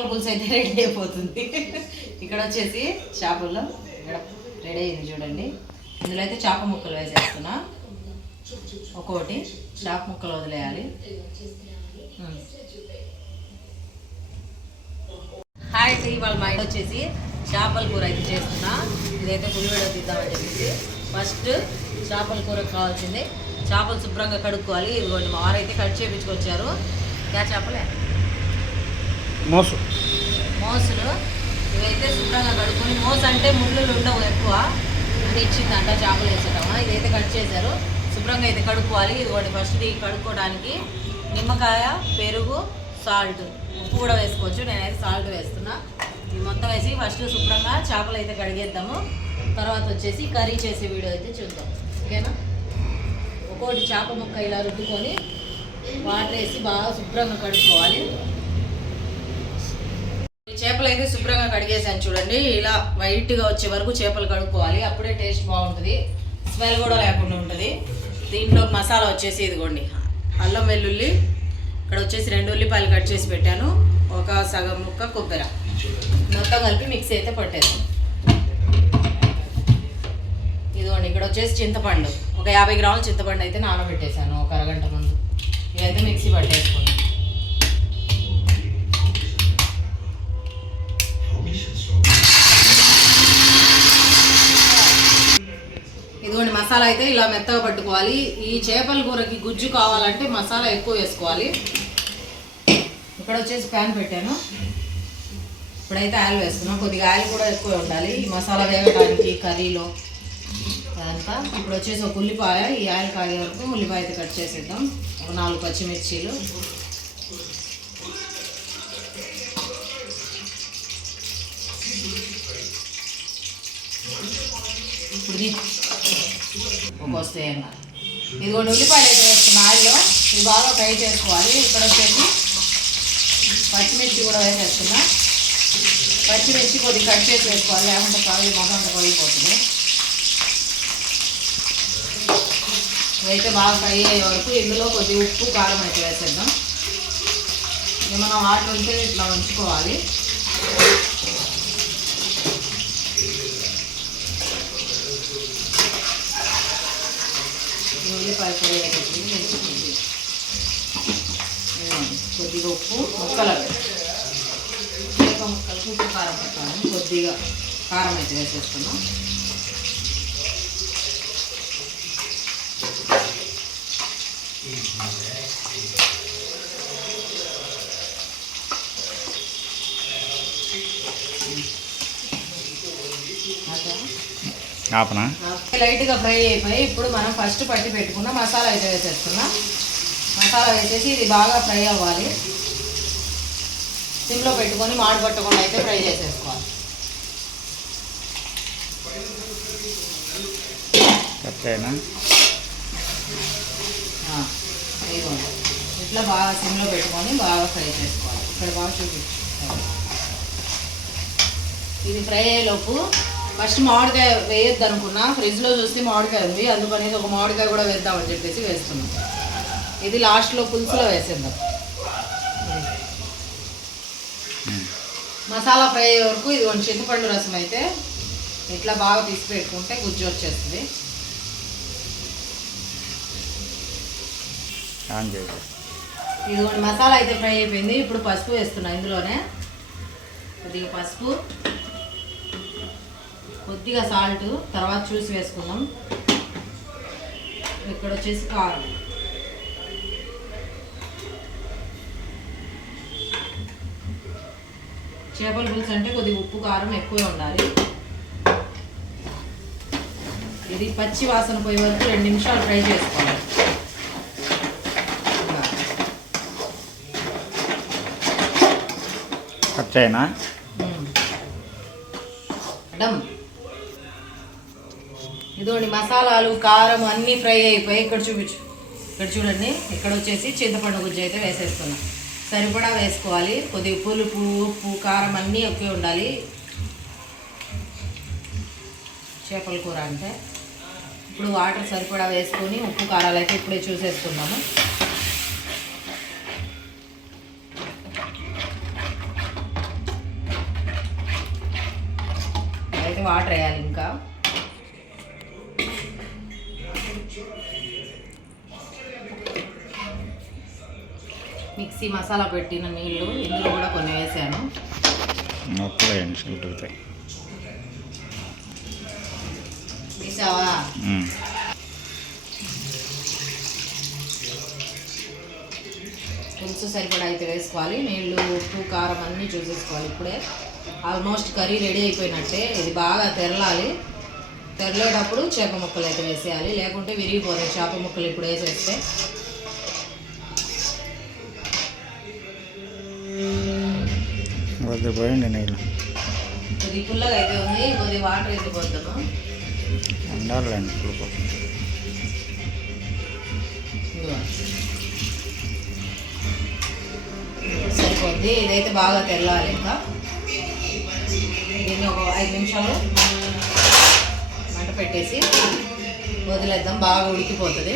చేపల పులుసు అయితే రెడీ అయిపోతుంది. ఇక్కడ వచ్చేసి చేపల్లో ఇక్కడ రెడీ అయింది చూడండి. ఇందులో అయితే చేప ముక్కలు వేసేస్తున్నా. ఒక్కొక్కటి చేప ముక్కలు వదిలేయాలి. హాయ్ అండి, వాళ్ళ మా ఇంటి వచ్చేసి చేపల కూర అయితే చేస్తున్నా. ఇదైతే పులివేడ తీద్దామని చెప్పేసి ఫస్ట్ చేపల కూరకు కావాల్సింది చేపలు శుభ్రంగా కడుక్కోవాలి. ఇదిగోండి మా వారైతే కట్ చేయించుకొచ్చారు. యా చేపలే మోసులు ఇవైతే శుభ్రంగా కడుక్కొని, మోసు అంటే ముళ్ళులు ఉండవు ఎక్కువ అంటే ఇచ్చిందంట చేపలు వేసేటమా. ఇదైతే కట్ చేశారు, శుభ్రంగా అయితే కడుక్కోవాలి. ఇదిగోండి ఫస్ట్ కడుక్కోవడానికి నిమ్మకాయ, పెరుగు, సాల్ట్, ఉప్పు కూడా వేసుకోవచ్చు. నేనైతే సాల్ట్ వేస్తున్నా. ఇది మొత్తం వేసి ఫస్ట్ శుభ్రంగా చేపలు అయితే కడిగేద్దాము. తర్వాత వచ్చేసి కర్రీ చేసే వీడియో అయితే చూద్దాం, ఓకేనా. ఒక్కోటి చేప ముక్క ఇలా రుద్దుకొని వాటర్ వేసి బాగా శుభ్రంగా కడుక్కోవాలి. చేపలు అయితే శుభ్రంగా కడిగేసాను చూడండి. ఇలా వైట్గా వచ్చే వరకు చేపలు కడుక్కోవాలి, అప్పుడే టేస్ట్ బాగుంటుంది, స్మెల్ కూడా లేకుండా ఉంటుంది. దీంట్లో మసాలా వచ్చేసి ఇదిగోండి అల్లం వెల్లుల్లి, ఇక్కడ వచ్చేసి 2 ఉల్లిపాయలు కట్ చేసి పెట్టాను, ఒక సగం ముక్క కొబ్బరి, మొత్తం కలిపి మిక్సీ అయితే పట్టేస్తాం. ఇదిగోండి ఇక్కడ వచ్చేసి చింతపండు, ఒక 50 గ్రాముల చింతపండు అయితే నానబెట్టేశాను ఒక అరగంట ముందు. ఇదైతే మిక్సీ పట్టేసుకున్నాను. ఇదిగోండి మసాలా అయితే ఇలా మెత్తగా పట్టుకోవాలి. ఈ చేపల కూరకి గుజ్జు కావాలంటే మసాలా ఎక్కువ వేసుకోవాలి. ఇక్కడ వచ్చేసి ప్యాన్ పెట్టాను, ఇప్పుడైతే ఆయిల్ వేసుకున్నాం. కొద్దిగా ఆయిల్ కూడా ఎక్కువ ఉండాలి ఈ మసాలా వేగడానికి కర్రీలో అదంతా. ఇప్పుడు వచ్చేసి ఒక ఉల్లిపాయ, ఈ ఆయిల్ కాగే వరకు ఉల్లిపాయ అయితే కట్ చేసేద్దాం. ఒక 4 పచ్చిమిర్చీలు, ఇప్పుడు ఒక వస్తాయి అన్న. ఇదిగోండి ఉల్లిపాయలు అయితే వేసుకున్న ఆయిల్లో ఇది బాగా ఫ్రై చేసుకోవాలి. ఇక్కడ వచ్చేసి పచ్చిమిర్చి కూడా వేసేస్తున్నా. పచ్చిమిర్చి కొద్దిగా కట్ చేసి వేసుకోవాలి, లేకుంటే కావాలి మొహంత పగిలిపోతుంది. ఇదైతే బాగా ఫ్రై అయ్యే వరకు ఇందులో కొద్దిగా ఉప్పు, కారం అయితే వేసేద్దాం. ఏమన్నా వాటర్ ఉంటే ఇట్లా ఉంచుకోవాలి. ఉల్లిపాయ పొడి వేసేసి కొద్దిగా ఉప్పు, ముక్కలు చేప ముక్కలకు ఉప్పు కారం పెట్టాను, కొద్దిగా కారం అయితే వేసేస్తున్నాం. లైట్గా ఫ్రై అయిపోయి ఇప్పుడు మనం ఫస్ట్ పట్టి పెట్టుకున్న మసాలా అయితే వేసేస్తున్నాం. మసాలా వేసేసి ఇది బాగా ఫ్రై అవ్వాలి. సిమ్లో పెట్టుకొని మాడి పట్టకుండా అయితే ఫ్రై చేసేసుకోవాలి. ఇట్లా బాగా సిమ్లో పెట్టుకొని బాగా ఫ్రై చేసుకోవాలి. ఇక్కడ బాగా చూపించాలి. ఇది ఫ్రై అయ్యేలోపు ఫస్ట్ మామిడికాయ వేయొద్దు అనుకున్నా, ఫ్రిడ్జ్లో చూస్తే మామిడికాయ ఉంది, అందుకనేది ఒక మామిడికాయ కూడా వేద్దామని చెప్పేసి వేస్తున్నాం. ఇది లాస్ట్లో పులుసులో వేసేద్దాం. మసాలా ఫ్రై అయ్యే వరకు ఇది కొంచెం చింతపండు రసం అయితే ఇట్లా బాగా తీసి పెట్టుకుంటే గుజ్జు వచ్చేస్తుంది. ఇదిగోండి మసాలా అయితే ఫ్రై అయిపోయింది. ఇప్పుడు పసుపు వేస్తున్నా ఇందులోనే. కొద్దిగా పసుపు, కొద్దిగా సాల్ట్ తర్వాత చూసి వేసుకుందాం. ఇక్కడ వచ్చేసి కారం, చేపల పులుసు అంటే కొద్దిగా ఉప్పు కారం ఎక్కువే ఉండాలి. ఇది పచ్చి వాసన పోయే వరకు 2 నిమిషాలు ఫ్రై చేసుకోవాలి. ఇదిగోండి మసాలాలు, కారం అన్నీ ఫ్రై అయిపోయి ఇక్కడ చూడండి. ఇక్కడ వచ్చేసి చింతపండు గుజ్జు అయితే వేసేస్తున్నాం. సరిపడా వేసుకోవాలి. కొద్దిగా పులుపు, ఉప్పు, కారం అన్నీ ఒకే ఉండాలి చేపల కూర అంటే. ఇప్పుడు వాటర్ సరిపడా వేసుకొని ఉప్పు కారాలు అయితే ఇప్పుడే చూసేసుకున్నాము. అయితే వాటర్ వేయాలి. ఇంకా మిక్సీ మసాలా పెట్టిన నీళ్ళు ఇందులో కూడా కొన్ని వేసాను. వేసావా? పులుసు సరిపడా అయితే వేసుకోవాలి. నీళ్ళు, ఉప్పు, కారం అన్నీ చూసేసుకోవాలి. ఇప్పుడే ఆల్మోస్ట్ కర్రీ రెడీ అయిపోయినట్టే. ఇది బాగా తెరలాలి. తెరలేటప్పుడు చేప ముక్కలు అయితే వేసేయాలి, లేకుంటే విరిగిపోతాయి చేప ముక్కలు ఇప్పుడు వేసేస్తే. పోయింది నీళ్ళు కొద్ది పుల్లగా అయితే ఉంది. కొద్ది వాటర్ అయితే పోతాము. ఉండాలండి సరిపోద్ది. ఇదైతే బాగా తెల్లాలి. ఇంకా దీన్ని ఒక 5 నిమిషాలు మంట పెట్టేసి వదిలేద్దాం. బాగా ఉడికిపోతుంది.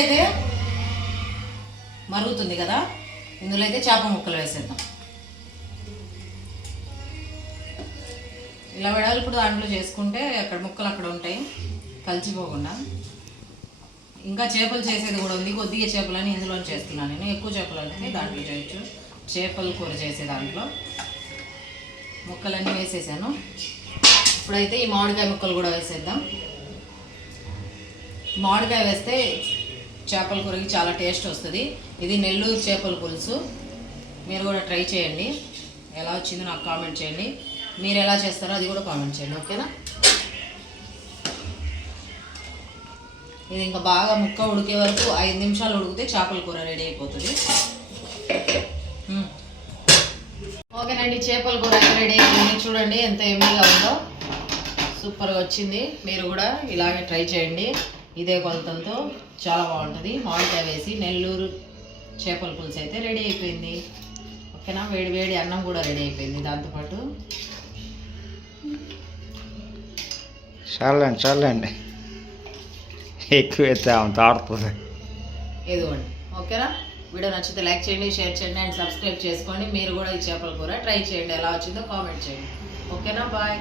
అయితే మరుగుతుంది కదా, ఇందులో అయితే చేప ముక్కలు వేసేద్దాం. ఇలా వెడల్పుడు దాంట్లో చేసుకుంటే అక్కడ ముక్కలు అక్కడ ఉంటాయి, కలిసిపోకుండా. ఇంకా చేపలు చేసేది కూడా ఉంది. కొద్దిగా చేపలని ఇందులో చేస్తున్నాను నేను. ఎక్కువ చేపలు అంటే దాంట్లో చేయొచ్చు. చేపల కూర చేసే దాంట్లో ముక్కలన్నీ వేసేసాను. ఇప్పుడైతే ఈ మామిడికాయ ముక్కలు కూడా వేసేద్దాం. మామిడికాయ వేస్తే చేపల కూరకి చాలా టేస్ట్ వస్తుంది. ఇది నెల్లూరు చేపల పులుసు. మీరు కూడా ట్రై చేయండి. ఎలా వచ్చిందో నాకు కామెంట్ చేయండి. మీరు ఎలా చేస్తారో అది కూడా కామెంట్ చేయండి. ఓకేనా? ఇది ఇంకా బాగా ముక్క ఉడికే వరకు 5 నిమిషాలు ఉడికితే చేపల కూర రెడీ అయిపోతుంది. ఓకేనండి, చేపల కూర రెడీ అయిపోయింది. చూడండి ఎంత ఎమ్మీగా ఉందో, సూపర్గా వచ్చింది. మీరు కూడా ఇలాగే ట్రై చేయండి. ఇదే కొలతలతో చాలా బాగుంటుంది. మామిడికాయ వేసి నెల్లూరు చేపల పులుసు అయితే రెడీ అయిపోయింది. ఓకేనా? వేడి వేడి అన్నం కూడా రెడీ అయిపోయింది దాంతోపాటు. చాలండి ఎక్కువ తాడుతుంది. ఇదిగోండి. ఓకేనా? వీడియో నచ్చితే లైక్ చేయండి, షేర్ చేయండి అండ్ సబ్స్క్రైబ్ చేసుకోండి. మీరు కూడా ఈ చేపల కూర ట్రై చేయండి. ఎలా వచ్చిందో కామెంట్ చేయండి. ఓకేనా? బాయ్.